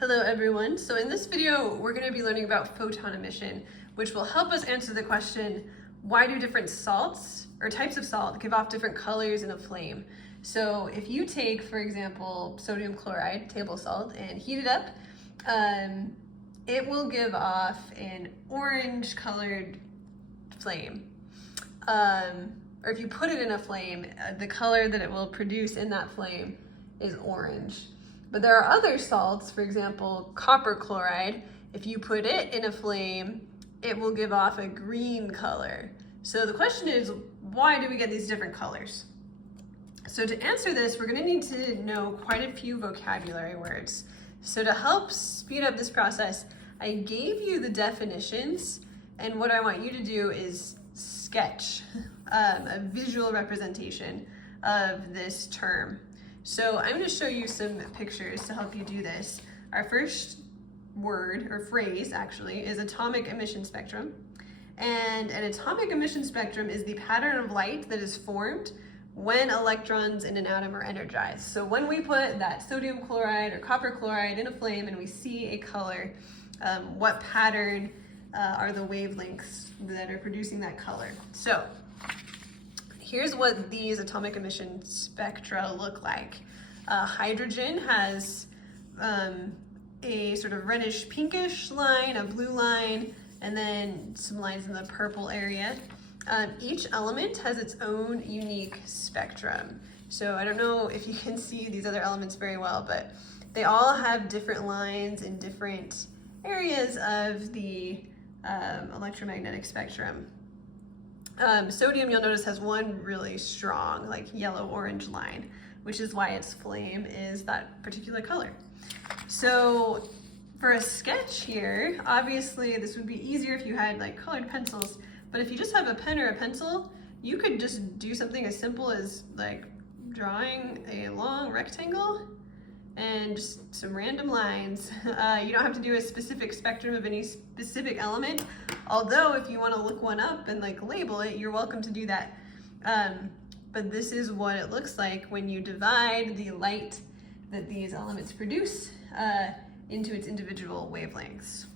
Hello everyone. So in this video, we're going to be learning about photon emission, which will help us answer the question, why do different salts or types of salt give off different colors in a flame? So if you take, for example, sodium chloride, table salt, and heat it up, it will give off an orange colored flame. Or if you put it in a flame, the color that it will produce in that flame is orange. But there are other salts, for example, copper chloride. If you put it in a flame, it will give off a green color. So the question is, why do we get these different colors? So to answer this, we're gonna need to know quite a few vocabulary words. So to help speed up this process, I gave you the definitions, and what I want you to do is sketch a visual representation of this term. So I'm going to show you some pictures to help you do this. Our first word, or phrase actually, is atomic emission spectrum. And an atomic emission spectrum is the pattern of light that is formed when electrons in an atom are energized. So when we put that sodium chloride or copper chloride in a flame and we see a color, what pattern are the wavelengths that are producing that color? So here's what these atomic emission spectra look like. Hydrogen has a sort of reddish pinkish line, a blue line, and then some lines in the purple area. Each element has its own unique spectrum. So I don't know if you can see these other elements very well, but they all have different lines in different areas of the electromagnetic spectrum. Sodium, you'll notice, has one really strong, like yellow-orange line, which is why its flame is that particular color. So for a sketch here, obviously this would be easier if you had like colored pencils, but if you just have a pen or a pencil, you could just do something as simple as like drawing a long rectangle and just some random lines. You don't have to do a specific spectrum of any specific element, although if you want to look one up and like label it, you're welcome to do that. But this is what it looks like when you divide the light that these elements produce into its individual wavelengths.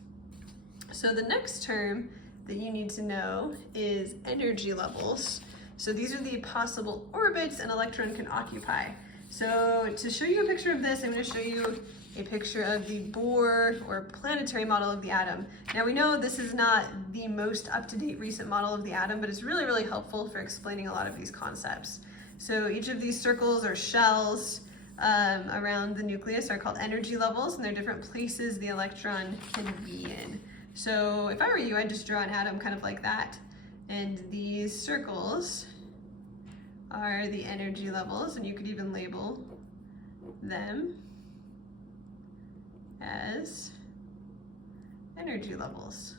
So the next term that you need to know is energy levels. So these are the possible orbits an electron can occupy. So to show you a picture of this, I'm going to show you a picture of the Bohr or planetary model of the atom. Now we know this is not the most up-to-date recent model of the atom, but it's really, really helpful for explaining a lot of these concepts. So each of these circles or shells around the nucleus are called energy levels, and they're different places the electron can be in. So if I were you, I'd just draw an atom kind of like that. And these circles are the energy levels, and you could even label them as energy levels.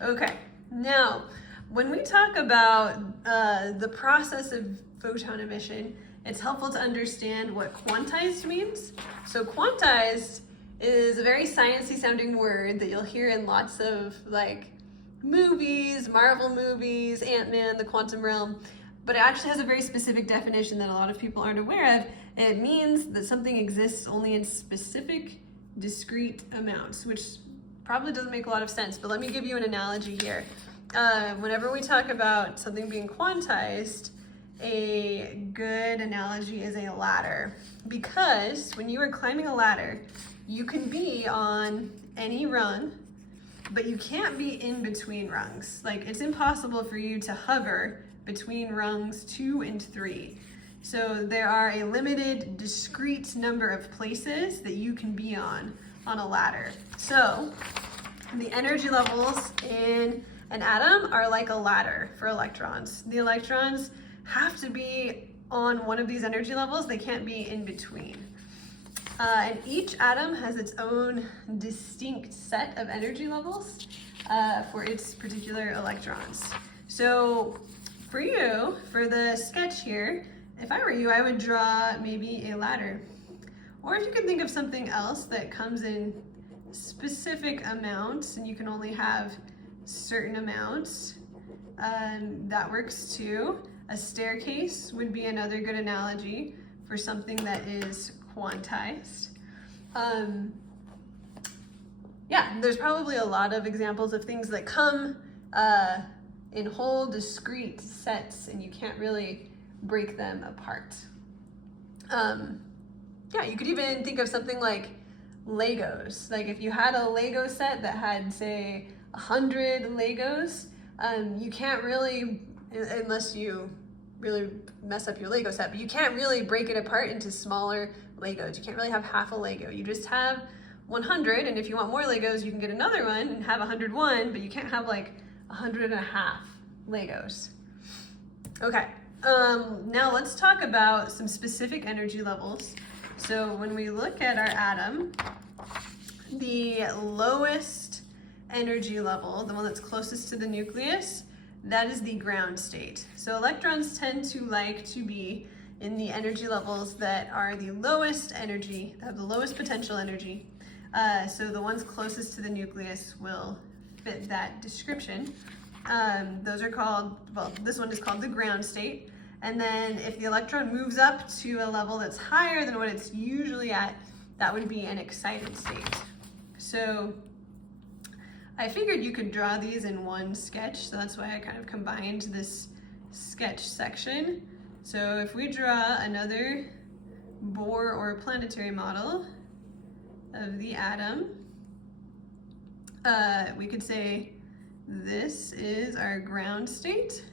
Okay, now when we talk about the process of photon emission, it's helpful to understand what quantized means. So quantized is a very sciencey sounding word that you'll hear in lots of like movies, Marvel movies, Ant-Man, the quantum realm, but it actually has a very specific definition that a lot of people aren't aware of. It means that something exists only in specific, discrete amounts, which probably doesn't make a lot of sense, but let me give you an analogy here. Whenever we talk about something being quantized, a good analogy is a ladder, because when you are climbing a ladder, you can be on any rung, but you can't be in between rungs. Like, it's impossible for you to hover between rungs 2 and 3. So there are a limited, discrete number of places that you can be on a ladder. So the energy levels in an atom are like a ladder for electrons. The electrons have to be on one of these energy levels. They can't be in between. And each atom has its own distinct set of energy levels for its particular electrons. So for you, for the sketch here, if I were you, I would draw maybe a ladder. Or if you could think of something else that comes in specific amounts and you can only have certain amounts, that works too. A staircase would be another good analogy for something that is quantized. Yeah, there's probably a lot of examples of things that come in whole discrete sets and you can't really break them apart. Yeah, you could even think of something like Legos. Like if you had a Lego set that had, say, 100 Legos, you can't really, unless you really mess up your Lego set, but you can't really break it apart into smaller Legos. You can't really have half a Lego. You just have 100, and if you want more Legos, you can get another one and have 101, but you can't have like 100 and a half Legos. Okay, now let's talk about some specific energy levels. So when we look at our atom, the lowest energy level, the one that's closest to the nucleus, that is the ground state. So electrons tend to like to be in the energy levels that are the lowest energy, that have the lowest potential energy. So the ones closest to the nucleus will fit that description. Those are called, well, this one is called the ground state. And then if the electron moves up to a level that's higher than what it's usually at, that would be an excited state. So I figured you could draw these in one sketch, so that's why I kind of combined this sketch section. So if we draw another Bohr or planetary model of the atom, we could say this is our ground state.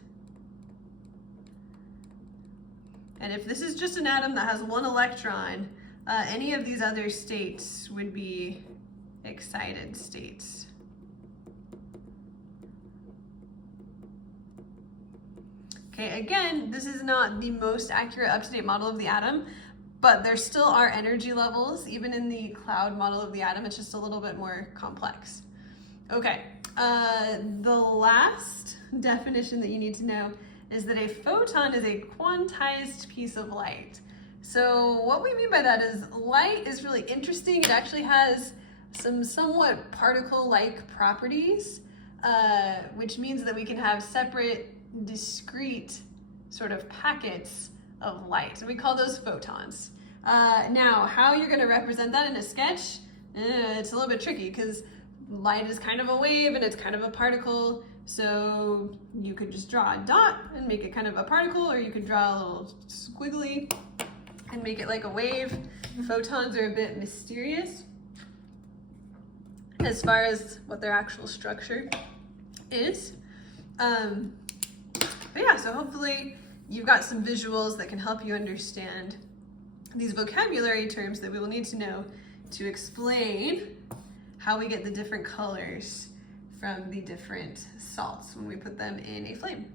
And if this is just an atom that has one electron, any of these other states would be excited states. Okay, again, this is not the most accurate up-to-date model of the atom, but there still are energy levels, even in the cloud model of the atom. It's just a little bit more complex. Okay, the last definition that you need to know is that a photon is a quantized piece of light. So what we mean by that is light is really interesting. It actually has some somewhat particle-like properties, which means that we can have separate, discrete sort of packets of light. And we call those photons. Now, how you're going to represent that in a sketch, it's a little bit tricky because light is kind of a wave and it's kind of a particle. So you could just draw a dot and make it kind of a particle, or you could draw a little squiggly and make it like a wave. Photons are a bit mysterious as far as what their actual structure is. But yeah, so hopefully you've got some visuals that can help you understand these vocabulary terms that we will need to know to explain how we get the different colors from the different salts when we put them in a flame.